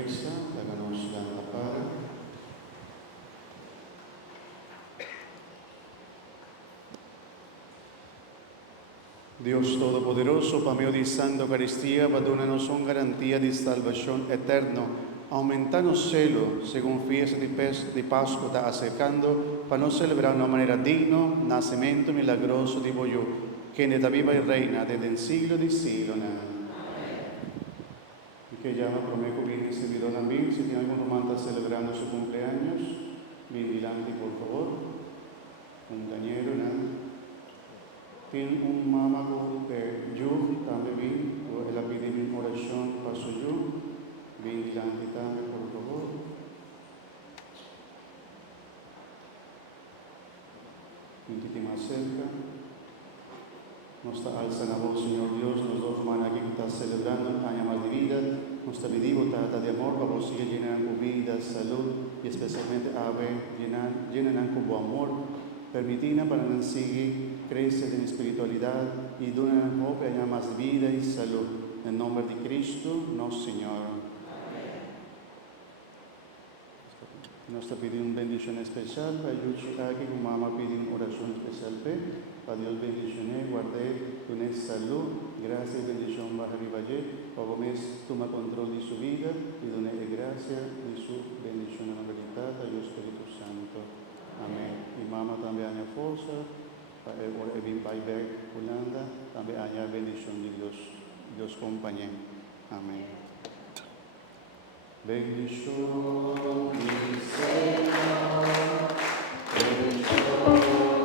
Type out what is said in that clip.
sorpresa, háganos la para. Dios Todopoderoso, per medio di Santa Eucaristía, dónanos una garantía de salvación eterno. Aumentanos celo, según fiesta de Pascua está acercando, para no celebrar de una manera digna, nacimiento milagroso de Boyú, que en esta viva y reina desde el siglo de siglo. Y que llama prometo bien servidor a mí, si tiene algún román está celebrando su cumpleaños, bien delante por favor, compañero, nada. Tiene un mamá que yo también vi, o la pide mi oración para su yo, bien delante también por favor. Un poquito más cerca. Nos está alzando la voz, Señor Dios, los dos hermanos aquí que están celebrando año más de vida, nos está pidiendo tanta de amor, para vos siga llenando vida, salud y especialmente llenan con buen amor, permitina para que siga crecer en espiritualidad y donan hope año más vida y salud. En nombre de Cristo, nuestro Señor. Nos está pidiendo una bendición especial, para ayudar aquí, como mamá pide una oración especial, para Dios bendiciones, guarde con salud, gracias y bendición baja y valle, para Gómez toma control de su vida y doné gracia y su bendición en la verdad a Dios Espíritu Santo. Amén. Y mamá también haya fuerza, para el Baiberg, Holanda, también haya bendición de Dios, Dios compañero. Amén. Bendición mi Señor, bendición.